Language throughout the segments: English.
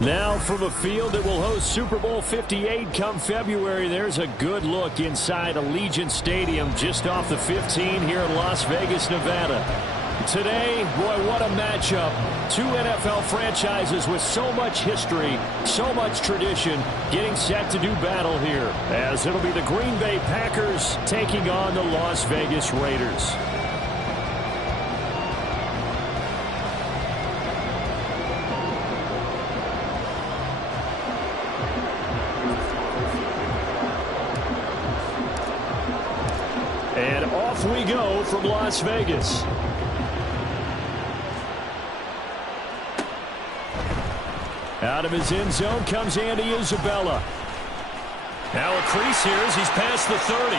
Now from a field that will host Super Bowl 58 come February, there's a good look inside Allegiant Stadium just off the 15 here in Las Vegas, Nevada. Today, boy, what a matchup. Two NFL franchises with so much history, so much tradition, getting set to do battle here, as it'll be the Green Bay Packers taking on the Las Vegas Raiders. And off we go from Las Vegas. Out of his end zone comes Andy Isabella. Now a crease here as he's past the 30.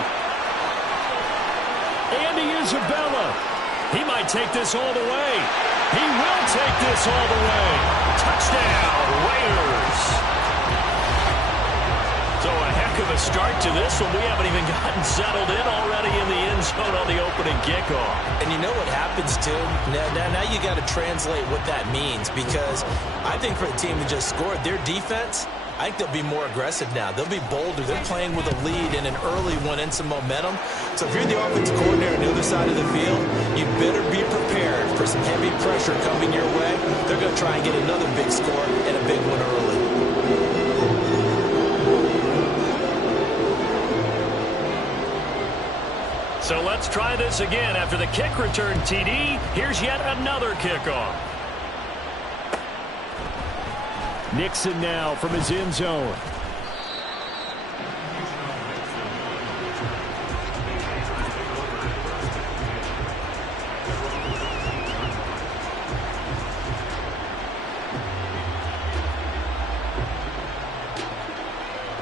Andy Isabella. He might take this all the way. He will take this all the way. Touchdown, Raiders. So a heck of a start to this one. We haven't even gotten settled in already in the end zone on the opening kickoff. And you know what happens, too? Now you got to translate what that means, because I think for the team that just scored, their defense, I think they'll be more aggressive now. They'll be bolder. They're playing with a lead and an early one and some momentum. So if you're the offensive coordinator on the other side of the field, you better be prepared for some heavy pressure coming your way. They're going to try and get another big score and a big one early. So let's try this again. After the kick return TD, here's yet another kickoff. Nixon now from his end zone.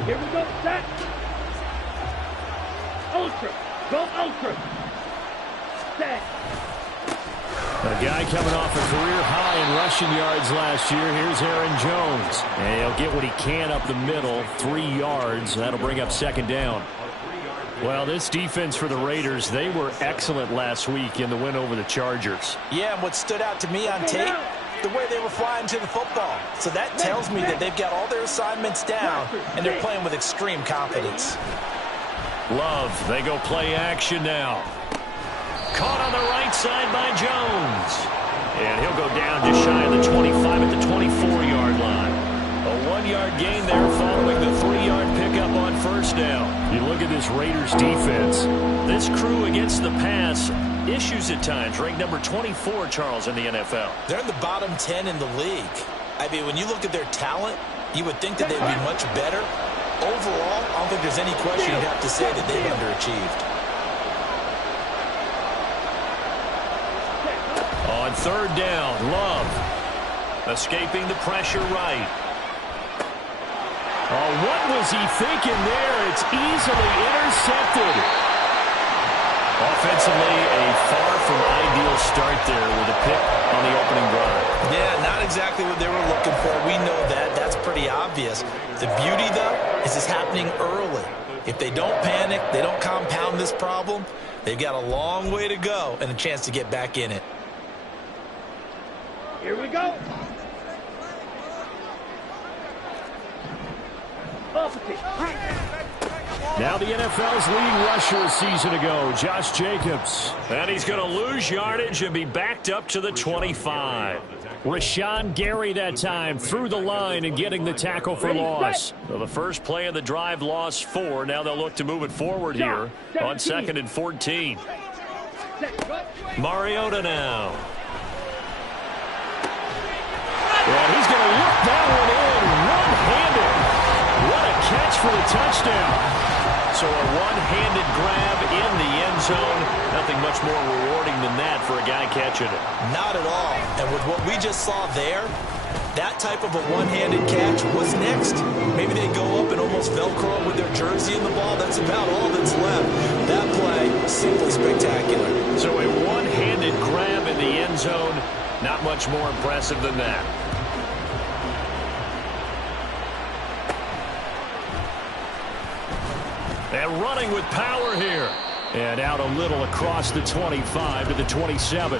Here we go, set. Ultra. Go ultra. Set. A guy coming off a career high in rushing yards last year. Here's Aaron Jones. And he'll get what he can up the middle, 3 yards. That'll bring up second down. Well, this defense for the Raiders, they were excellent last week in the win over the Chargers. Yeah, and what stood out to me on tape, the way they were flying to the football. So that tells me that they've got all their assignments down, and they're playing with extreme confidence. Love, they go play action now. Caught on the right side by Jones. And he'll go down just shy of the 25 at the 24-yard line. A 1-yard gain there following the 3-yard pickup on first down. You look at this Raiders defense. This crew against the pass, issues at times. Ranked number 24, Charles, in the NFL. They're in the bottom 10 in the league. I mean, when you look at their talent, you would think that they'd be much better. Overall, I don't think there's any question you'd have to say that they've underachieved. On third down, Love. Escaping the pressure right. Oh, what was he thinking there? It's easily intercepted. Offensively, a far from ideal start there with a pick on the opening drive. Yeah, not exactly what they were looking for. We know that. That's pretty obvious. The beauty, though, is it's happening early. If they don't panic, they don't compound this problem, they've got a long way to go and a chance to get back in it. Here we go. Now the NFL's leading rusher a season ago, Josh Jacobs. And he's going to lose yardage and be backed up to the 25. Rashawn Gary that time through the line and getting the tackle for loss. So the first play of the drive lost 4. Now they'll look to move it forward here on 2nd and 14. Mariota now. And he's going to look that one in one-handed. What a catch for the touchdown. So a one-handed grab in the end zone. Nothing much more rewarding than that for a guy catching it. Not at all. And with what we just saw there, that type of a one-handed catch, what's next? Maybe they go up and almost Velcro with their jersey in the ball. That's about all that's left. That play, simply spectacular. So a one-handed grab in the end zone. Not much more impressive than that. And running with power here. And out a little across the 25 to the 27.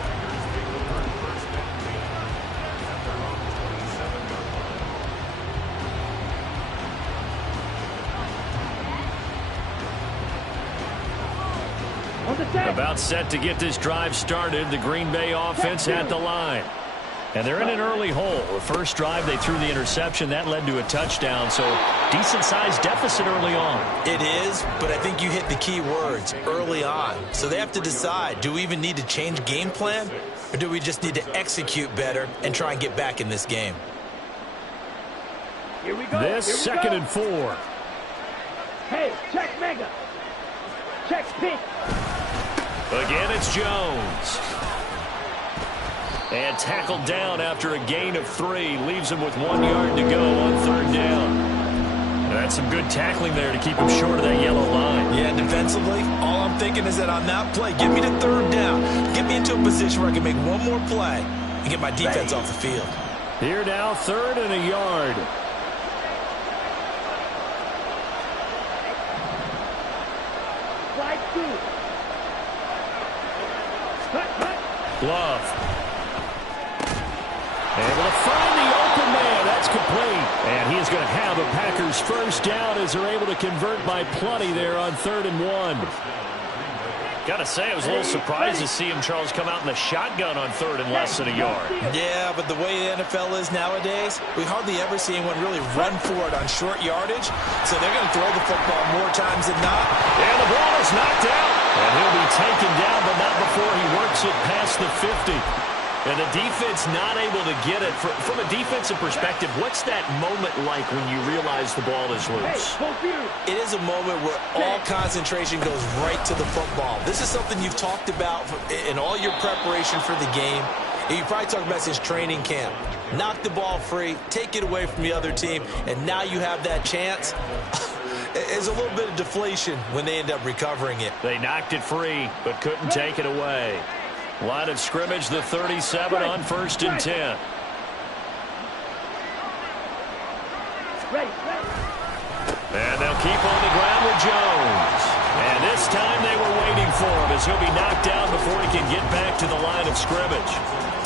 the sack. About set to get this drive started. The Green Bay offense at the line. And they're in an early hole. The first drive, they threw the interception. That led to a touchdown, so decent-sized deficit early on. It is, but I think you hit the key words, early on. So they have to decide, do we even need to change game plan, or do we just need to execute better and try and get back in this game? Here we go. This second and 4. Hey, check mega. Check pink. Again, it's Jones. And tackled down after a gain of 3. Leaves him with 1 yard to go on third down. That's some good tackling there to keep him short of that yellow line. Yeah, defensively, all I'm thinking is that on that play, get me to third down. Get me into a position where I can make one more play and get my defense off the field. Here now, 3rd and a yard. Slide through. Glove. Able to find the open man. That's complete. And he is going to have a Packers first down as they're able to convert by plenty there on 3rd and 1. Got to say, I was a little surprised to see him, Charles, come out in the shotgun on 3rd and less than a yard. Yeah, but the way the NFL is nowadays, we hardly ever see anyone really run for it on short yardage. So they're going to throw the football more times than not. And the ball is knocked out. And he'll be taken down, but not before he works it past the 50. And the defense not able to get it. From a defensive perspective, what's that moment like when you realize the ball is loose? It is a moment where all concentration goes right to the football. This is something you've talked about in all your preparation for the game. And you probably talked about since training camp. Knock the ball free, take it away from the other team, and now you have that chance. There's a little bit of deflation when they end up recovering it. They knocked it free, but couldn't take it away. Line of scrimmage, the 37 on 1st and 10. And they'll keep on the ground with Jones. And this time they were waiting for him as he'll be knocked down before he can get back to the line of scrimmage.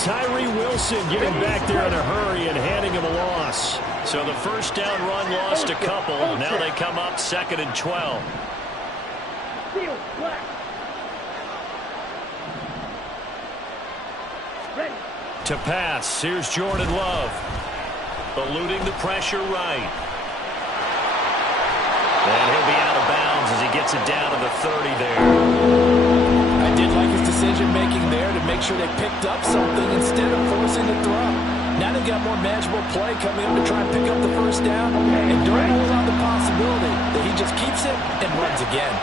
Tyree Wilson getting back there in a hurry and handing him a loss. So the first down run lost a couple. Now they come up 2nd and 12. To pass, here's Jordan Love. Eluding the pressure right. And he'll be out of bounds as he gets it down to the 30 there. I did like his decision-making there to make sure they picked up something instead of forcing the throw. Now they've got more manageable play coming up to try and pick up the first down. And don't rule out the possibility that he just keeps it and runs again.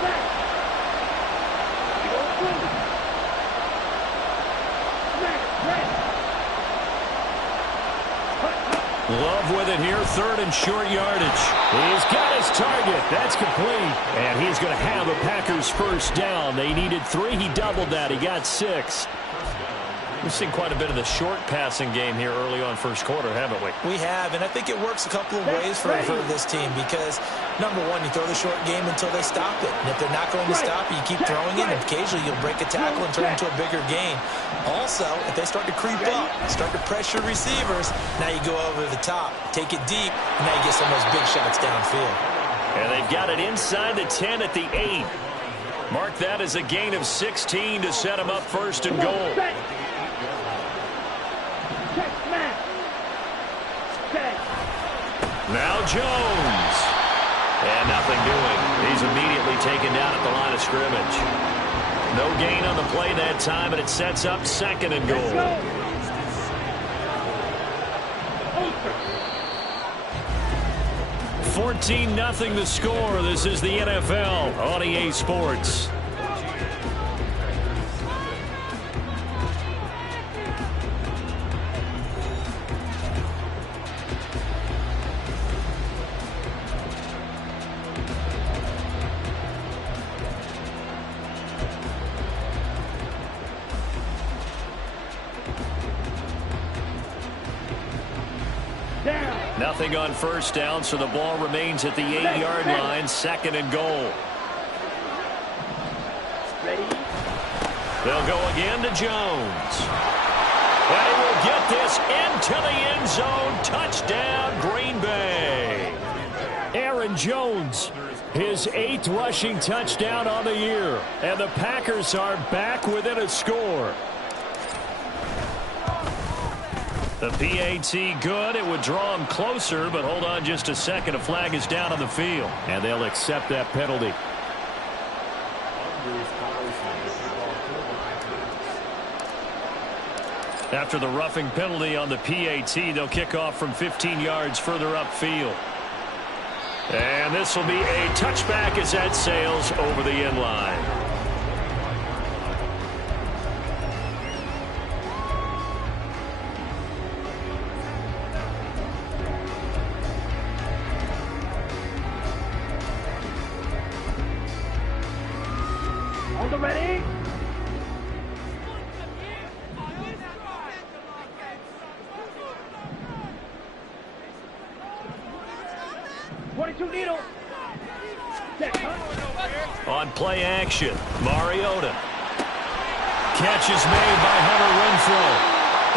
Love with it here, 3rd and short yardage. He's got his target. That's complete. And he's going to have a Packers first down. They needed 3. He doubled that. He got 6. We've seen quite a bit of the short passing game here early on first quarter, haven't we? We have, and I think it works a couple of ways for this team because, number one, you throw the short game until they stop it. And if they're not going to stop it, you keep throwing it, and occasionally you'll break a tackle and turn it into a bigger gain. Also, if they start to creep up, start to pressure receivers, now you go over the top, take it deep, and now you get some of those big shots downfield. And they've got it inside the 10 at the 8. Mark that as a gain of 16 to set them up 1st and goal. Now Jones. And nothing doing. He's immediately taken down at the line of scrimmage. No gain on the play that time, and it sets up 2nd and goal. 14-0 the score. This is the NFL on EA Sports. Nothing on first down, so the ball remains at the 8-yard line, 2nd and goal. They'll go again to Jones. And he will get this into the end zone. Touchdown, Green Bay. Aaron Jones His 8th rushing touchdown on the year. And the Packers are back within a score. The PAT good. It would draw him closer, but hold on just a second. A flag is down on the field, and they'll accept that penalty. After the roughing penalty on the PAT, they'll kick off from 15 yards further upfield. And this will be a touchback as that sails over the end line. On the ready. Needle. On play action, Mariota. Catch is made by Hunter Renfrow.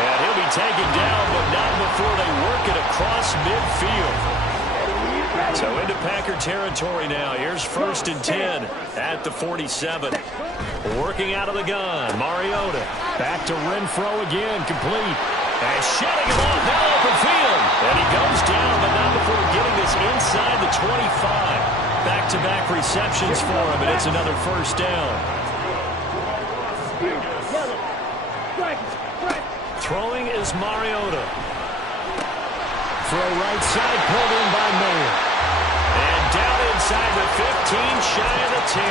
And he'll be taken down, but not before they work it across midfield. So into Packer territory now. Here's 1st and 10 at the 47. Working out of the gun, Mariota. Back to Renfrow again, complete. And shedding him off now open field. And he goes down, but not before getting this inside the 25. Back-to-back receptions for him, and it's another 1st down. Throwing is Mariota. Throw right side, pulled in by Mayer. And down inside the 15, shy of the 10.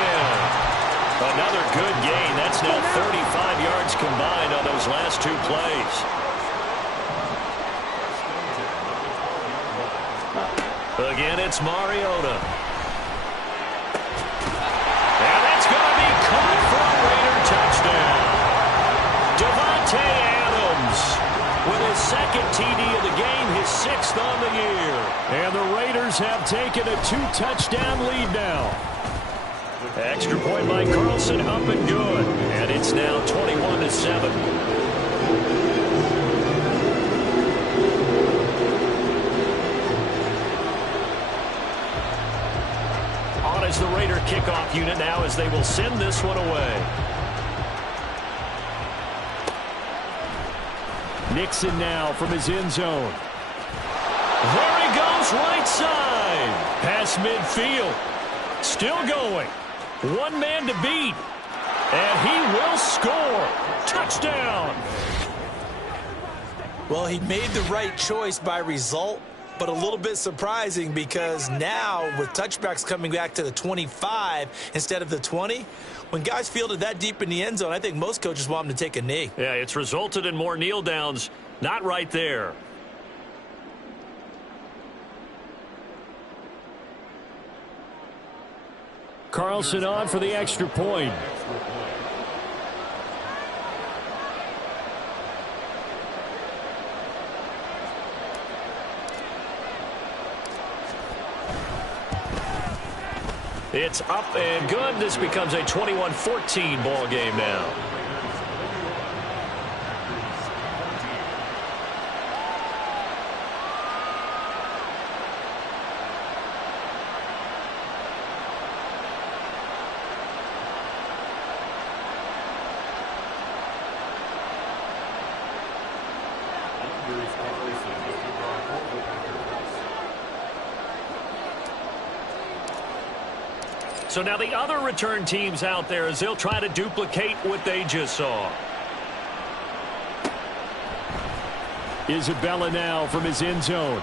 Another good gain. That's now 35 yards combined on those last 2 plays. Again, it's Mariota. And that's going to be caught for a Raider touchdown. Devontae Adams with his 2nd TD of the game, his 6th on the year. And the Raiders have taken a 2-touchdown lead now. Extra point by Carlson, up and good. And it's now 21-7. As the Raider kickoff unit now as they will send this one away. Nixon now from his end zone. There he goes right side. Past midfield. Still going. 1 man to beat. And he will score. Touchdown. Well, he made the right choice by result, but a little bit surprising because now with touchbacks coming back to the 25 instead of the 20, when guys fielded that deep in the end zone, I think most coaches want them to take a knee. Yeah, it's resulted in more kneel downs. Not right there. Carlson on for the extra point. It's up and good. This becomes a 21-14 ball game now. So now the other return teams out there as they'll try to duplicate what they just saw. Isabella now from his end zone.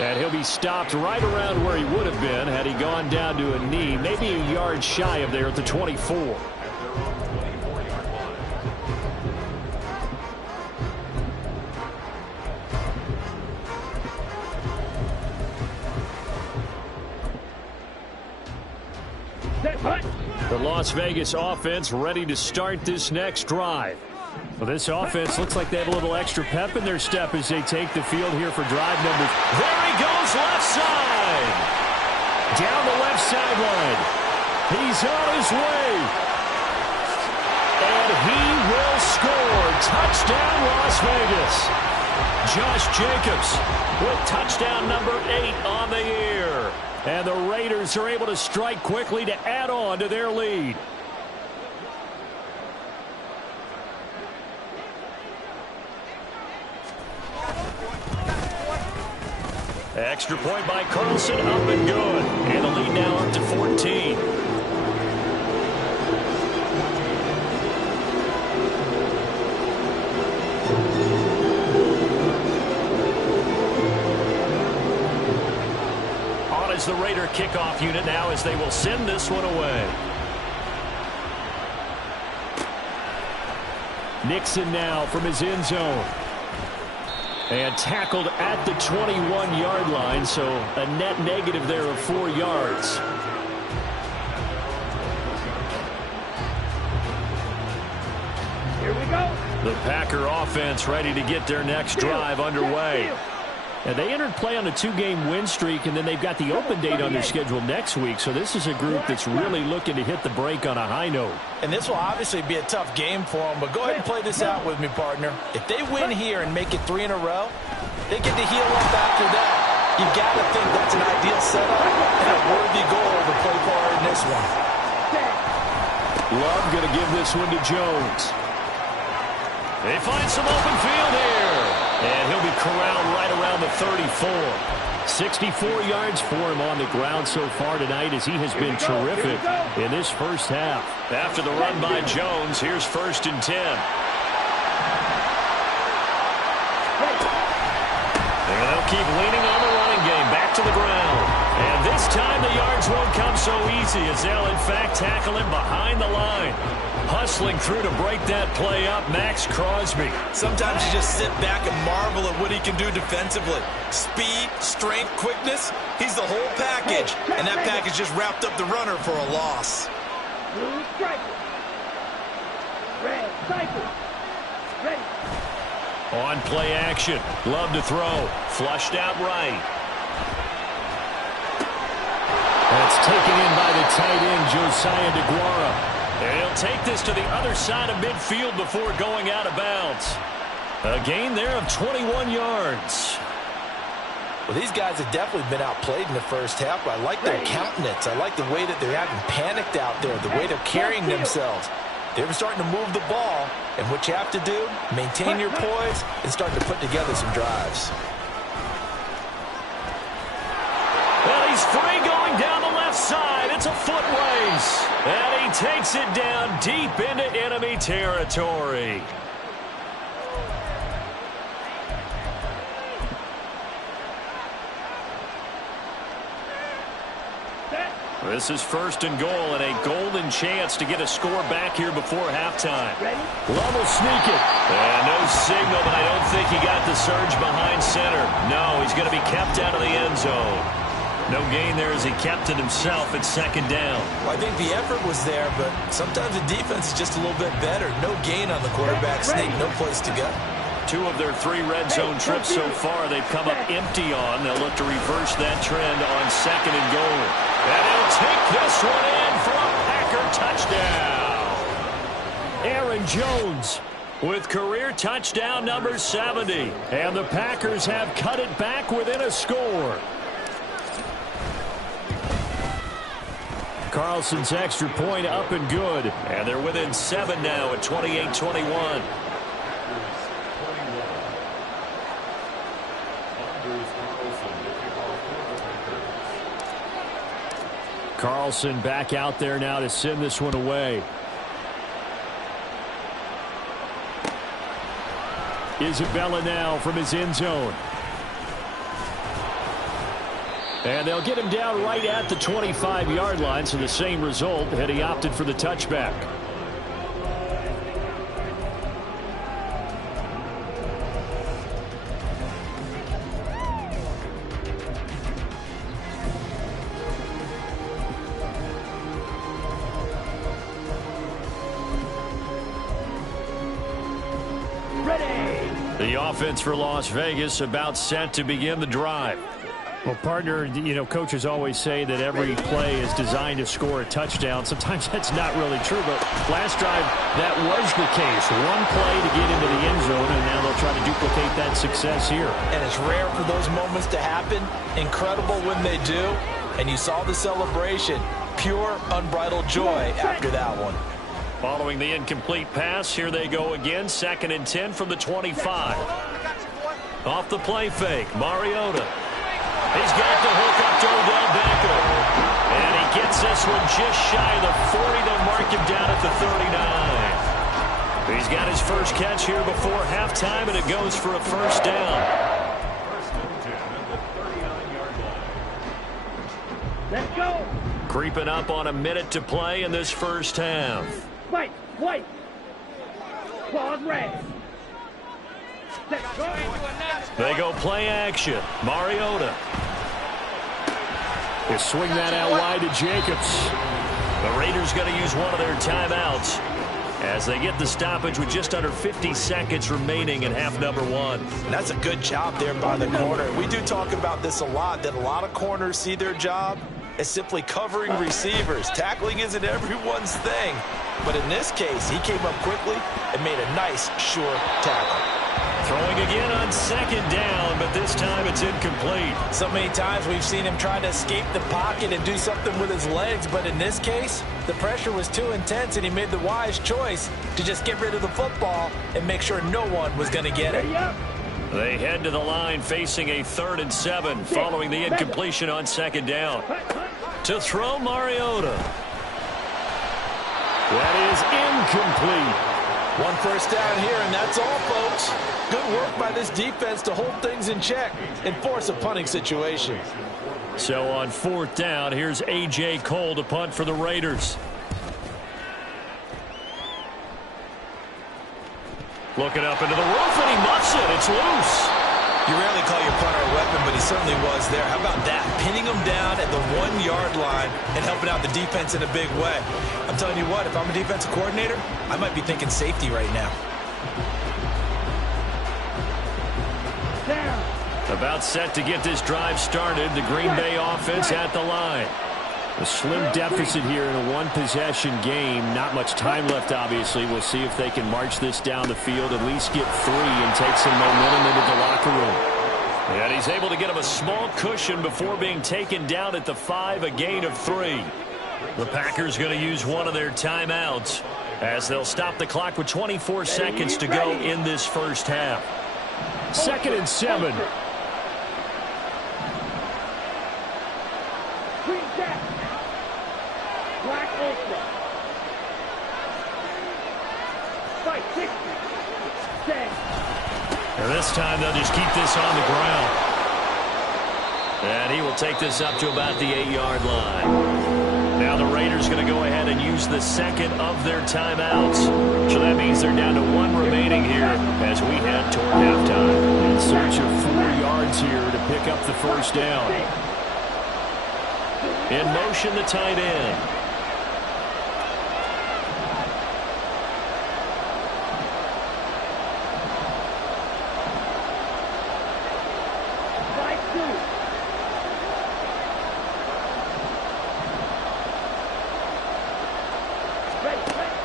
And he'll be stopped right around where he would have been had he gone down to a knee, maybe a yard shy of there at the 24. The Las Vegas offense ready to start this next drive. Well, this offense looks like they have a little extra pep in their step as they take the field here for drive number. There he goes, left side. Down the left sideline. He's on his way. And he will score. Touchdown, Las Vegas. Josh Jacobs with touchdown number 8 on the year. And the Raiders are able to strike quickly to add on to their lead. Extra point by Carlson, up and good. And the lead now up to 14. On is the Raider kickoff unit now as they will send this one away. Nixon now from his end zone. And tackled at the 21-yard line, so a net negative there of 4 yards. Here we go. The Packer offense ready to get their next drive underway. And they entered play on a 2-game win streak, and then they've got the open date on their schedule next week. So this is a group that's really looking to hit the break on a high note. And this will obviously be a tough game for them, but go ahead and play this out with me, partner. If they win here and make it 3 in a row, they get to heal up after that. You got to think that's an ideal setup and a worthy goal to play for in this one. Love going to give this one to Jones. They find some open field here. And he'll be corralled right around the 34. 64 yards for him on the ground so far tonight as he has been terrific in this first half. After the run by Jones, here's 1st and 10. And they'll keep leaning on the running game. Back to the ground. And this time the yards won't come so easy as they'll in fact tackle him behind the line. Hustling through to break that play up, Max Crosby. Sometimes you just sit back and marvel at what he can do defensively. Speed, strength, quickness, he's the whole package. And that package just wrapped up the runner for a loss. Blue striker. Red cycle. Ready. On play action. Love to throw. Flushed out right. That's taken in by the tight end, Josiah DeGuara. And he'll take this to the other side of midfield before going out of bounds. A gain there of 21 yards. Well, these guys have definitely been outplayed in the first half, but I like their countenance. I like the way that they're acting panicked out there, the way they're carrying themselves. They're starting to move the ball, and what you have to do, maintain your poise and start to put together some drives. Well, he's free going down the left side. It's a foot race. And he takes it down deep into enemy territory. This is 1st and goal and a golden chance to get a score back here before halftime. Love will sneak it. And no signal, but I don't think he got the surge behind center. No, he's going to be kept out of the end zone. No gain there as he kept it himself at 2nd down. Well, I think the effort was there, but sometimes the defense is just a little bit better. No gain on the quarterback sneak, no place to go. 2 of their 3 red zone trips so far they've come up empty on. They'll look to reverse that trend on 2nd and goal. And he'll take this one in for a Packer touchdown. Aaron Jones with career touchdown number 70. And the Packers have cut it back within a score. Carlson's extra point up and good. And they're within 7 now at 28-21. Carlson back out there now to send this one away. Isabella now from his end zone. And they'll get him down right at the 25-yard line, so the same result had he opted for the touchback. The offense for Las Vegas about set to begin the drive. Well, partner, you know, coaches always say that every play is designed to score a touchdown. Sometimes that's not really true, but last drive, that was the case. One play to get into the end zone, and now they'll try to duplicate that success here. And it's rare for those moments to happen. Incredible when they do. And you saw the celebration. Pure, unbridled joy after that one. Following the incomplete pass, here they go again. 2nd and 10 from the 25. Off the play fake, Mariota. He's got the hook up to Odell Beckham. And he gets this one just shy of the 40. They'll mark him down at the 39. He's got his first catch here before halftime, and it goes for a first down. Let's go. Creeping up on a minute to play in this first half. Fight, white. Claws red. Let's go. They go play action. Mariota. They swing that out wide to Jacobs. The Raiders going to use one of their timeouts as they get the stoppage with just under 50 seconds remaining in half number 1. And that's a good job there by the corner. We do talk about this a lot, that a lot of corners see their job as simply covering receivers. Tackling isn't everyone's thing. But in this case, he came up quickly and made a nice, sure tackle. Throwing again on 2nd down, but this time it's incomplete. So many times we've seen him try to escape the pocket and do something with his legs, but in this case, the pressure was too intense and he made the wise choice to just get rid of the football and make sure no one was going to get it. They head to the line facing a 3rd and 7 following the incompletion on 2nd down. To throw, Mariota. That is incomplete. One first down here, and that's all, folks. Good work by this defense to hold things in check and force a punting situation. So on 4th down, here's A.J. Cole to punt for the Raiders. Looking up into the roof, and he muffs it. It's loose. You rarely call your punter a weapon, but he certainly was there. How about that? Pinning him down at the 1-yard line and helping out the defense in a big way. I'm telling you what, if I'm a defensive coordinator, I might be thinking safety right now. About set to get this drive started. The Green Bay offense at the line. A slim deficit here in a one-possession game. Not much time left, obviously. We'll see if they can march this down the field, at least get 3 and take some momentum into the locker room. And he's able to get him a small cushion before being taken down at the 5, a gain of 3. The Packers going to use one of their timeouts as they'll stop the clock with 24 seconds to go in this first half. 2nd and 7. And this time they'll just keep this on the ground. And he will take this up to about the 8-yard line. Now the Raiders going to go ahead and use the 2nd of their timeouts. So that means they're down to 1 remaining here as we head toward halftime. In search of 4 yards here to pick up the first down. In motion, the tight end.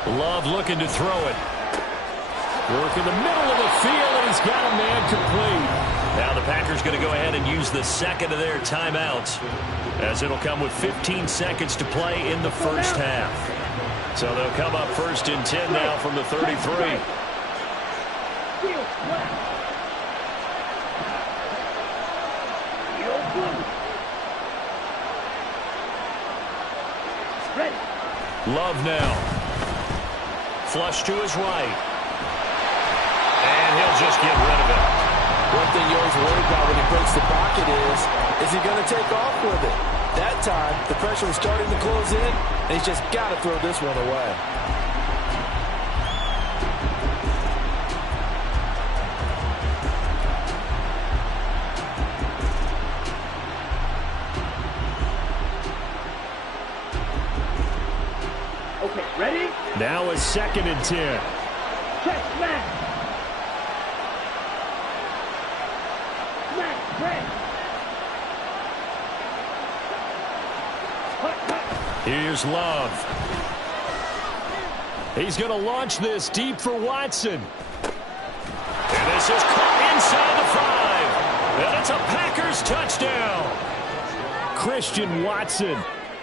Love looking to throw it. Work in the middle of the field, and he's got a man complete. Now the Packers going to go ahead and use the 2nd of their timeouts, as it'll come with 15 seconds to play in the first half. So they'll come up 1st and 10 now from the 33. Love now. Flush to his right. And he'll just get rid of it. One thing you always worry about when he breaks the pocket is he going to take off with it? That time, the pressure was starting to close in, and he's just got to throw this one away. Ready? Now a 2nd and 10. Check, smash. Smash, break. Here's Love. He's going to launch this deep for Watson. And this is caught inside the 5. And it's a Packers touchdown. Christian Watson.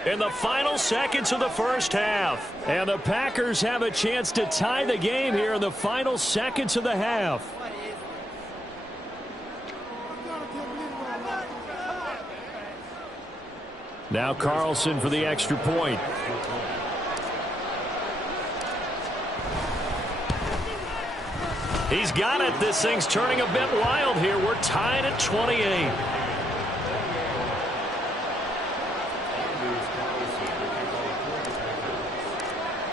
In the final seconds of the first half. And the Packers have a chance to tie the game here in the final seconds of the half. Now Carlson for the extra point. He's got it. This thing's turning a bit wild here. We're tied at 28.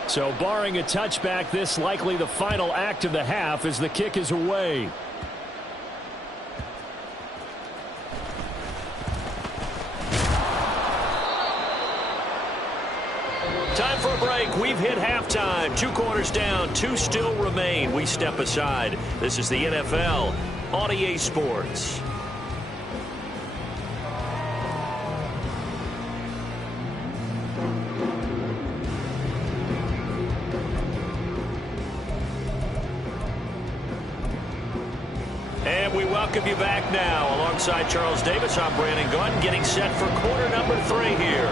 So barring a touchback, this likely the final act of the half as the kick is away. Time for a break. We've hit halftime. 2 quarters down. 2 still remain. We step aside. This is the NFL on EA Sports. And we welcome you back now. Alongside Charles Davis, I'm Brandon Gunn, getting set for quarter number 3 here.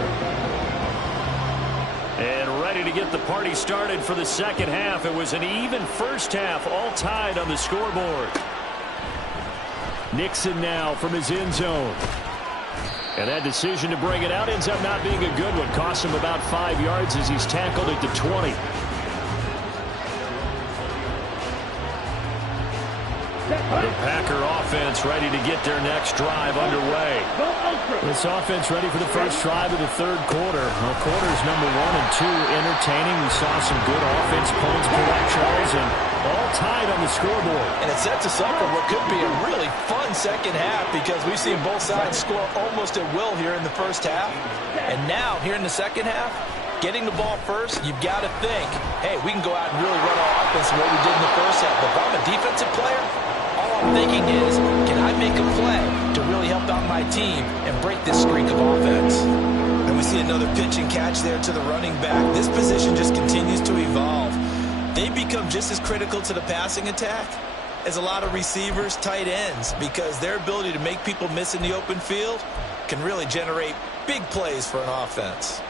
And ready to get the party started for the second half. It was an even first half, all tied on the scoreboard. Nixon now from his end zone. And that decision to bring it out ends up not being a good one. Costs him about 5 yards as he's tackled at the 20. The Packer offense ready to get their next drive underway. This offense ready for the first drive of the third quarter. Well, quarters number 1 and 2 entertaining. We saw some good offense points per that, Charles, and all tied on the scoreboard. And it sets us up for what could be a really fun second half because we've seen both sides score almost at will here in the first half. And now, here in the second half, getting the ball first, you've got to think, hey, we can go out and really run our offense the way we did in the first half. But if I'm a defensive player, all I'm thinking is, can I make a play to really help out my team and break this streak of offense? And we see another pitch and catch there to the running back. This position just continues to evolve. They become just as critical to the passing attack as a lot of receivers, tight ends, because their ability to make people miss in the open field can really generate big plays for an offense.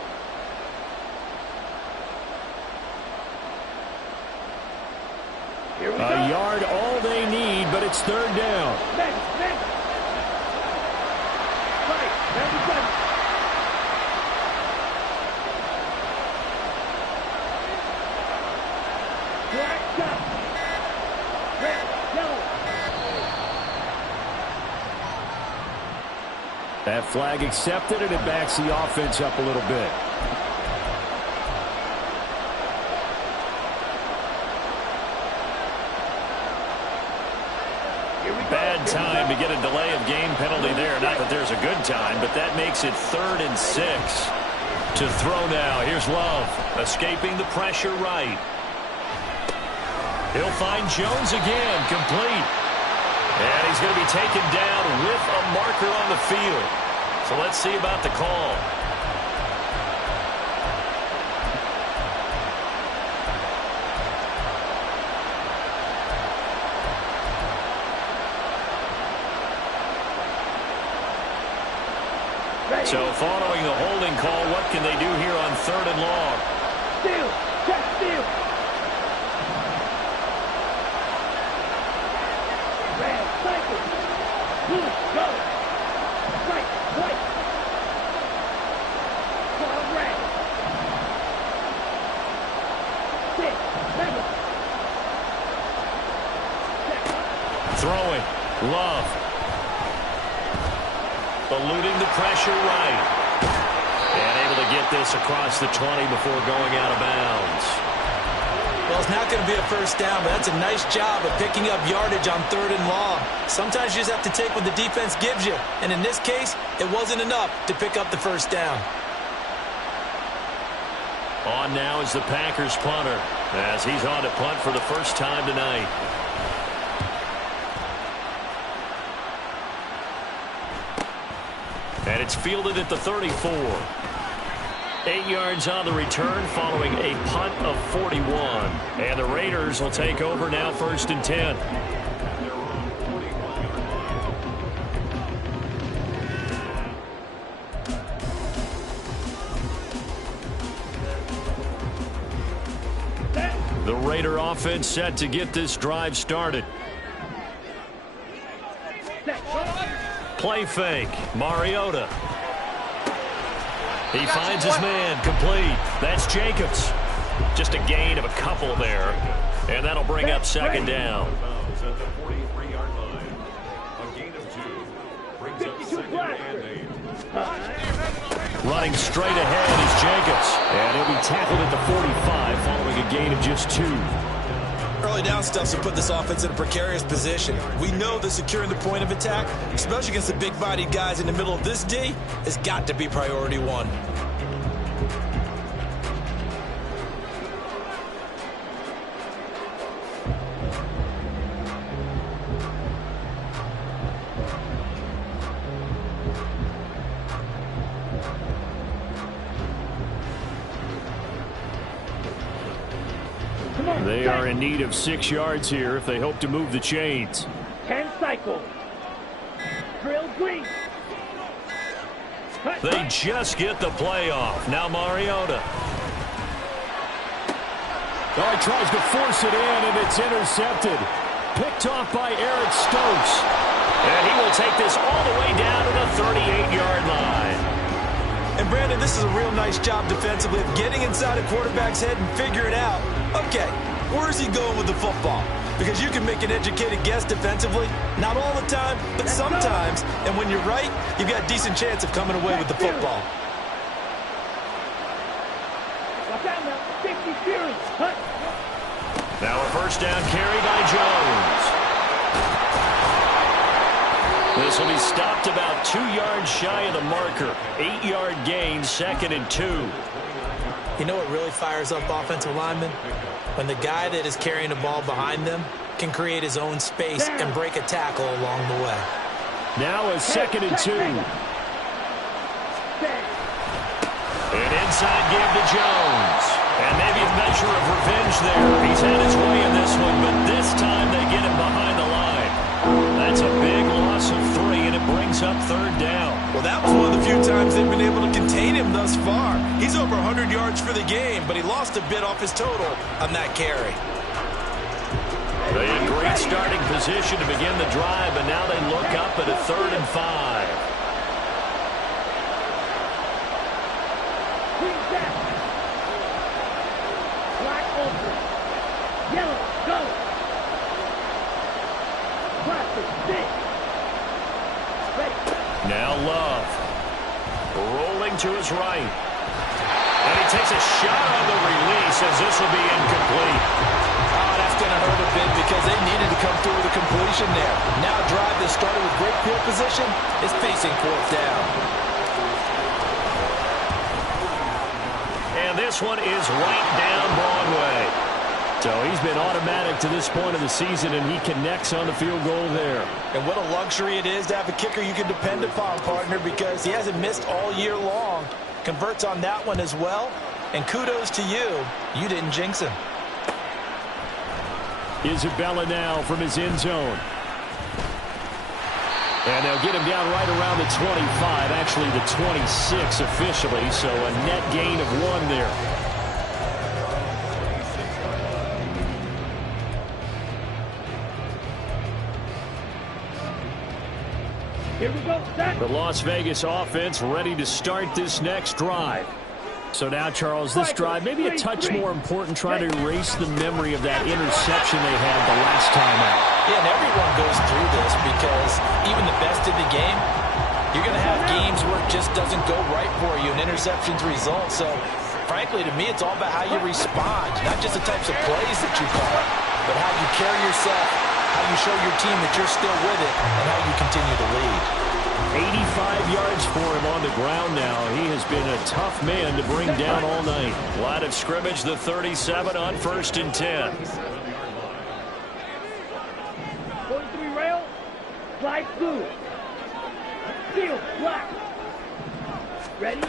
A yard all they need, but it's third down. That flag accepted, and it backs the offense up a little bit. Bad time to get a delay of game penalty there. Not that there's a good time, but that makes it 3rd and 6. To throw now. Here's Love. Escaping the pressure right. He'll find Jones again. Complete. And he's going to be taken down with a marker on the field. So let's see about the call. So following the holding call, what can they do here on 3rd and long? Steal! Check steal! Red, cycle! Blue, go! Right, white! Ball, red! 6, 7! Throwing. Love. Eluding the pressure right. And able to get this across the 20 before going out of bounds. Well, it's not going to be a first down, but that's a nice job of picking up yardage on 3rd and long. Sometimes you just have to take what the defense gives you. And in this case, it wasn't enough to pick up the first down. On now is the Packers punter as he's on to punt for the first time tonight. And it's fielded at the 34. 8 yards on the return following a punt of 41. And the Raiders will take over now 1st and 10. The Raider offense set to get this drive started. Play fake. Mariota. He finds his man. Complete. That's Jacobs. Just a gain of a couple there. And that'll bring up second down. Running straight ahead is Jacobs. And he'll be tackled at the 45 following a gain of just 2. Early down stuff to put this offense in a precarious position. We know that securing the point of attack, especially against the big-bodied guys in the middle of this D, has got to be priority 1. They are in need of 6 yards here if they hope to move the chains. 10 cycles. Drill green. They just get the play off. Now Mariota. Oh, he tries to force it in, and it's intercepted. Picked off by Eric Stokes. And he will take this all the way down to the 38-yard line. And Brandon, this is a real nice job defensively of getting inside a quarterback's head and figuring out, okay, where's he going with the football? Because you can make an educated guess defensively, not all the time, but sometimes. And when you're right, you've got a decent chance of coming away with the football. Watch out now. 50 Fury. Now a first down carry by Jones. This will be stopped about 2 yards shy of the marker. 8-yard gain, 2nd and 2. You know what really fires up offensive linemen? When the guy that is carrying the ball behind them can create his own space and break a tackle along the way. Now a 2nd and 2. An inside give to Jones. And maybe a measure of revenge there. He's had his way in this one, but this time they get him behind the line. That's a big loss of 3, and it brings up 3rd down. Well, that was one of the few times they've been able to contain him thus far. He's over 100 yards for the game, but he lost a bit off his total on that carry. They in great starting position to begin the drive, and now they look up at a 3rd and 5. Black open. Yellow, go. Plastic, stick. Ready. Now Love. Rolling to his right. And he takes a shot on the release as this will be incomplete. Oh, that's going to hurt a bit because they needed to come through with a completion there. Now a drive that started with great field position is facing 4th down. And this one is right down Broadway. So he's been automatic to this point of the season, and he connects on the field goal there. And what a luxury it is to have a kicker you can depend upon, partner, because he hasn't missed all year long. Converts on that one as well. And kudos to you. You didn't jinx him. Isabella now from his end zone. And they'll get him down right around the 25, actually the 26 officially, so a net gain of 1 there. Here we go. Set. The Las Vegas offense ready to start this next drive. So now, Charles, this drive maybe a touch more important, trying to erase the memory of that interception they had the last time out. Yeah, and everyone goes through this because even the best in the game, you're going to have games where it just doesn't go right for you, and interceptions result. So, frankly, to me, it's all about how you respond, not just the types of plays that you call, but how you carry yourself, how you show your team that you're still with it, and how you continue to lead. 85 yards for him on the ground now. He has been a tough man to bring down all night. Line of scrimmage, the 37 on 1st and 10. 43 rail. Slide blue. Steel black. Ready?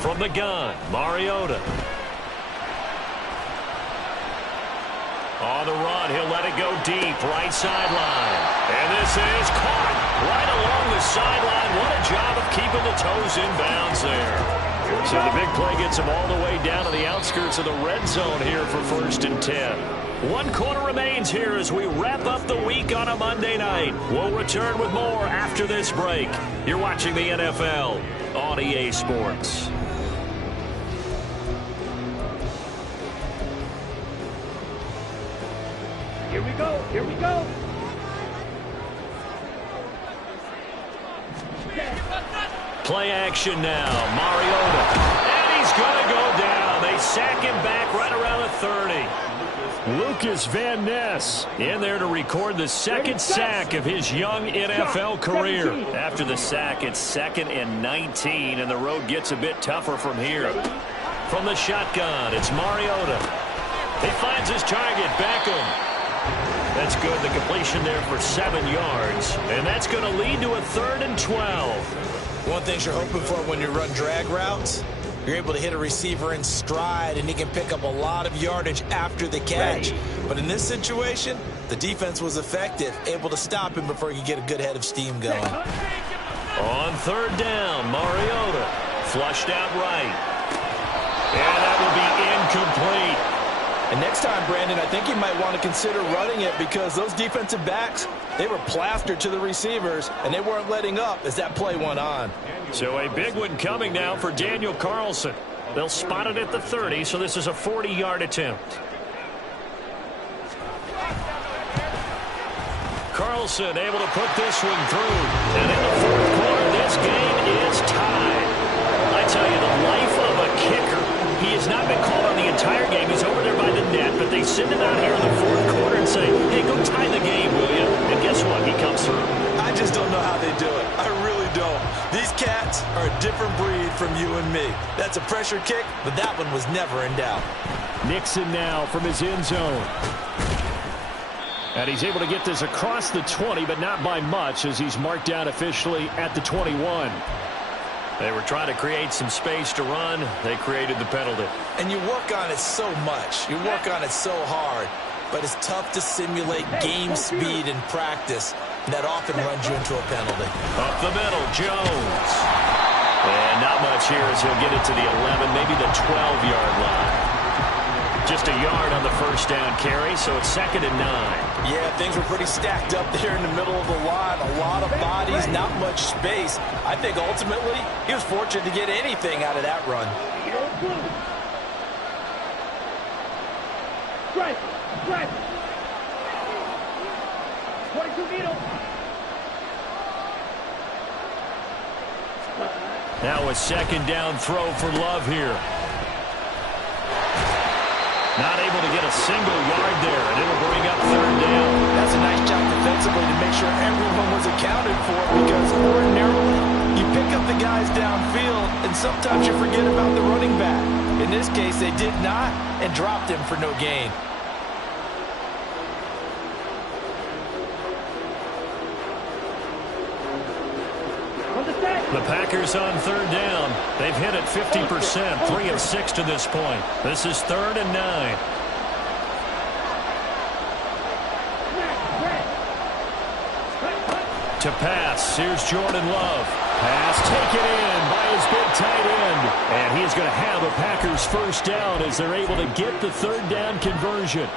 From the gun, Mariota. On the run, he'll let it go deep, right sideline. And this is caught right along the sideline. What a job of keeping the toes in bounds there. So the big play gets him all the way down to the outskirts of the red zone here for 1st and 10. 1 quarter remains here as we wrap up the week on a Monday night. We'll return with more after this break. You're watching the NFL on EA Sports. Here we go. Here we go. Play action now. Mariota. And he's going to go down. They sack him back right around the 30. Lucas Van Ness in there to record the second sack of his young NFL career. After the sack, it's 2nd and 19, and the road gets a bit tougher from here. From the shotgun, it's Mariota. He finds his target, Beckham. That's good. The completion there for 7 yards. And that's going to lead to a 3rd and 12. One thing you're hoping for when you run drag routes, you're able to hit a receiver in stride, and he can pick up a lot of yardage after the catch. But in this situation, the defense was effective, able to stop him before he could get a good head of steam going. On 3rd down, Mariota flushed out right. And that will be incomplete. And next time, Brandon, I think you might want to consider running it because those defensive backs, they were plastered to the receivers, and they weren't letting up as that play went on. So a big one coming now for Daniel Carlson. They'll spot it at the 30, so this is a 40-yard attempt. Carlson able to put this one through. And in the 4th quarter, this game is tied. I tell you, the life of a kicker. He has not been called on the entire game. He's over there by the net, but they send him out here in the 4th quarter and say, hey, go tie the game, will you? And guess what? He comes through. I just don't know how they do it. I really don't. These cats are a different breed from you and me. That's a pressure kick, but that one was never in doubt. Nixon now from his end zone. And he's able to get this across the 20, but not by much as he's marked down officially at the 21. They were trying to create some space to run. They created the penalty. And you work on it so much. You work on it so hard. But it's tough to simulate game speed in practice. And that often runs you into a penalty. Up the middle, Jones. And not much here as he'll get it to the 11, maybe the 12-yard line. Just a yard on the 1st down carry, so it's 2nd and 9. Yeah, things were pretty stacked up there in the middle of the line. A lot of bodies, not much space. I think ultimately he was fortunate to get anything out of that run. Strike. 22 needle. Now a 2nd down throw for Love here. Not able to get a single yard there, and it'll bring up 3rd down. That's a nice job defensively to make sure everyone was accounted for because ordinarily you pick up the guys downfield, and sometimes you forget about the running back. In this case, they did not and dropped him for no gain. The Packers on 3rd down. They've hit it 50%, 3 of 6 to this point. This is 3rd and 9. To pass, here's Jordan Love. Pass taken in by his big tight end. And he's going to have a Packers 1st down as they're able to get the 3rd down conversion.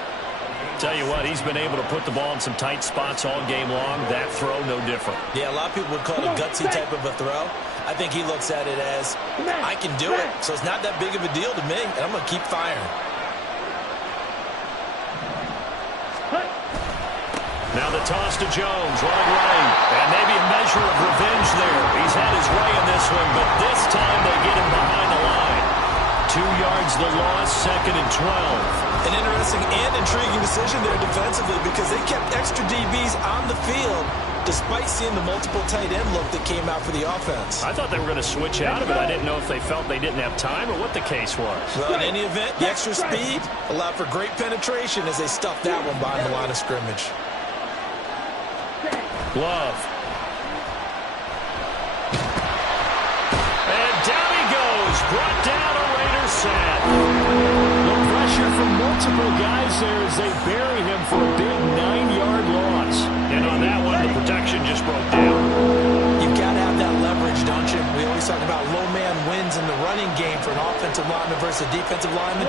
Tell you what, he's been able to put the ball in some tight spots all game long. That throw, no different. Yeah, a lot of people would call it a gutsy type of a throw. I think he looks at it as, I can do it, so it's not that big of a deal to me, and I'm going to keep firing. Now the toss to Jones, running right. And maybe a measure of revenge there. He's had his way in this one, but this time they get him behind the line. 2 yards the loss, 2nd and 12. An interesting and intriguing decision there defensively because they kept extra DBs on the field despite seeing the multiple tight end look that came out for the offense. I thought they were going to switch out of it. I didn't know if they felt they didn't have time or what the case was. Well, in any event, the extra speed allowed for great penetration as they stuffed that one behind the line of scrimmage. Love. And down he goes. Brought down a Raider sack. The pressure from multiple guys there as they bury him for a big 9-yard loss. And on that one, the protection just broke down. You've got to have that leverage, don't you? We always talk about low man wins in the running running game for an offensive lineman versus a defensive lineman,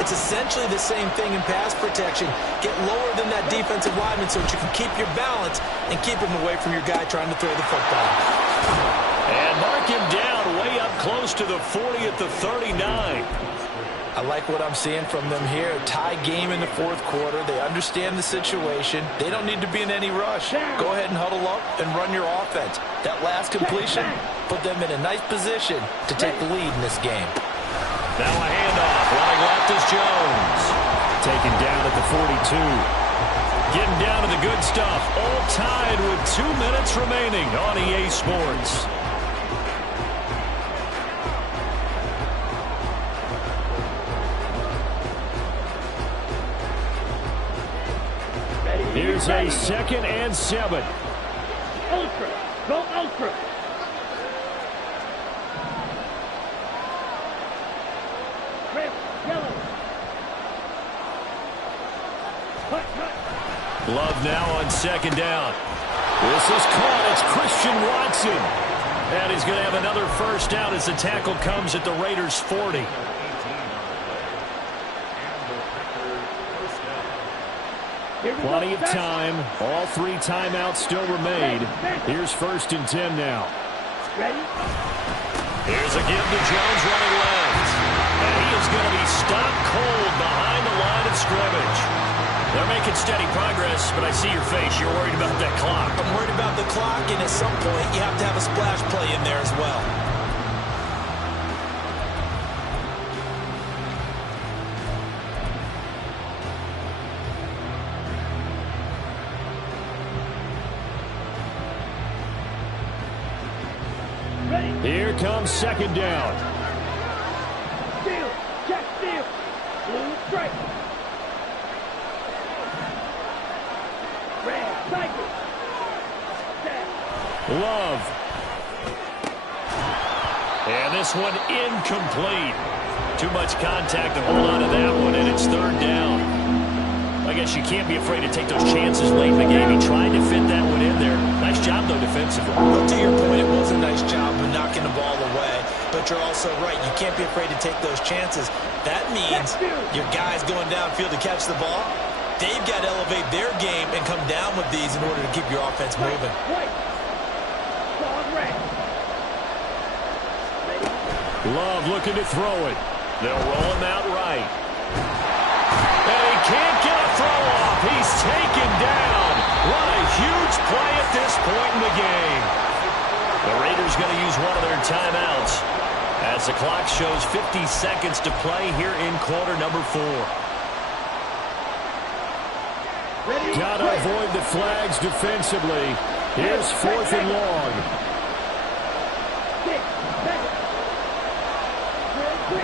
it's essentially the same thing in pass protection. Get lower than that defensive lineman so that you can keep your balance and keep him away from your guy trying to throw the football. And mark him down way up close to the 40 at the 39. I like what I'm seeing from them here. Tie game in the fourth quarter. They understand the situation. They don't need to be in any rush. Go ahead and huddle up and run your offense. That last completion put them in a nice position to take the lead in this game. Now a handoff. Running left is Jones. Taken down at the 42. Getting down to the good stuff. All tied with 2 minutes remaining on EA Sports. Here's a 2nd and 7. Ultra. Go ultra. Red, yellow. Cut, cut. Love now on 2nd down. This is caught. It's Christian Watson. And he's going to have another first down as the tackle comes at the Raiders' 40. Plenty of time. All 3 timeouts still remain. Here's 1st and 10 now. Ready? Here's a give to Jones running left. And he is going to be stopped cold behind the line of scrimmage. They're making steady progress, but I see your face. You're worried about that clock. I'm worried about the clock, and at some point you have to have a splash play in there as well. Here comes 2nd down. Steal. Check steal. Blue strike. Red cycle. Love. And this one incomplete. Too much contact to hold on to that one, and it's 3rd down. I guess you can't be afraid to take those chances late in the game. He tried to fit that one in there. Nice job, though, defensively. Well, to your point, it was a nice job of knocking the ball away. But you're also right. You can't be afraid to take those chances. That means your guys going downfield to catch the ball, they've got to elevate their game and come down with these in order to keep your offense moving. Love looking to throw it. They'll roll him out right. And he can't get a throw off. He's taken down. What a huge play at this point in the game. The Raiders going to use one of their timeouts as the clock shows 50 seconds to play here in quarter number 4. Got to avoid the flags defensively. Here's 4th and long. 6 seconds. 3.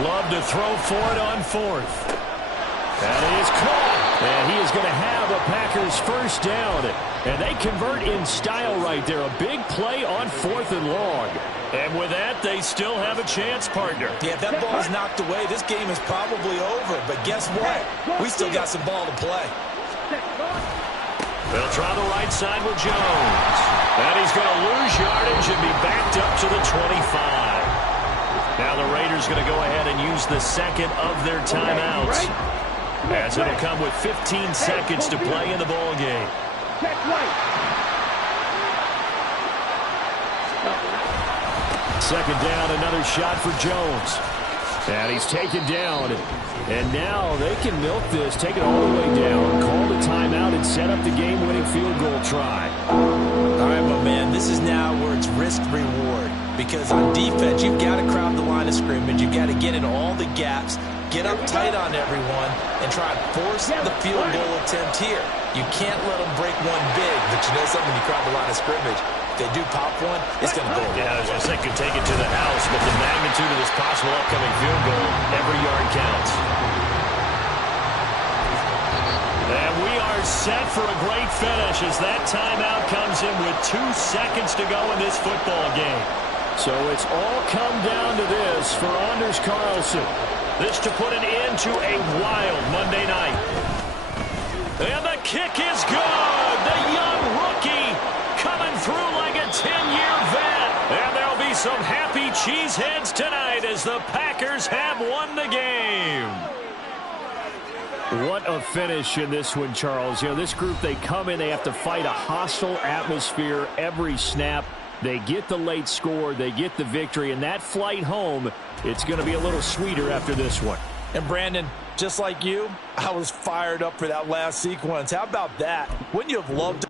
Love to throw for it on 4th. And he is caught. And he is going to have a Packers first down. And they convert in style right there. A big play on 4th and long. And with that, they still have a chance, partner. Yeah, if that ball is knocked away, this game is probably over. But guess what? We still got some ball to play. They'll try the right side with Jones. And he's going to lose yardage and be backed up to the 25. Now the Raiders going to go ahead and use the 2nd of their timeouts, as it'll come with 15 seconds to play in the ball game. Second down, another shot for Jones. And he's taken down. And now they can milk this, take it all the way down, call the timeout, and set up the game-winning field goal try. All right, my man, this is now where it's risk-reward. Because on defense, you've got to crowd the line of scrimmage. You've got to get in all the gaps, get up tight on everyone, and try and force the field goal attempt here. You can't let them break one big, but you know something, when you crowd the line of scrimmage, if they do pop one, it's going to go away. Yeah, I was going to say, could take it to the house, but the magnitude of this possible upcoming field goal, every yard counts. And we are set for a great finish as that timeout comes in with 2 seconds to go in this football game. So it's all come down to this for Anders Carlson. This to put an end to a wild Monday night. And the kick is good. The young rookie coming through like a 10-year vet. And there'll be some happy cheeseheads tonight as the Packers have won the game. What a finish in this one, Charles. You know, this group, they come in, they have to fight a hostile atmosphere every snap. They get the late score, they get the victory, and that flight home, it's going to be a little sweeter after this one. And Brandon, just like you, I was fired up for that last sequence. How about that? Wouldn't you have loved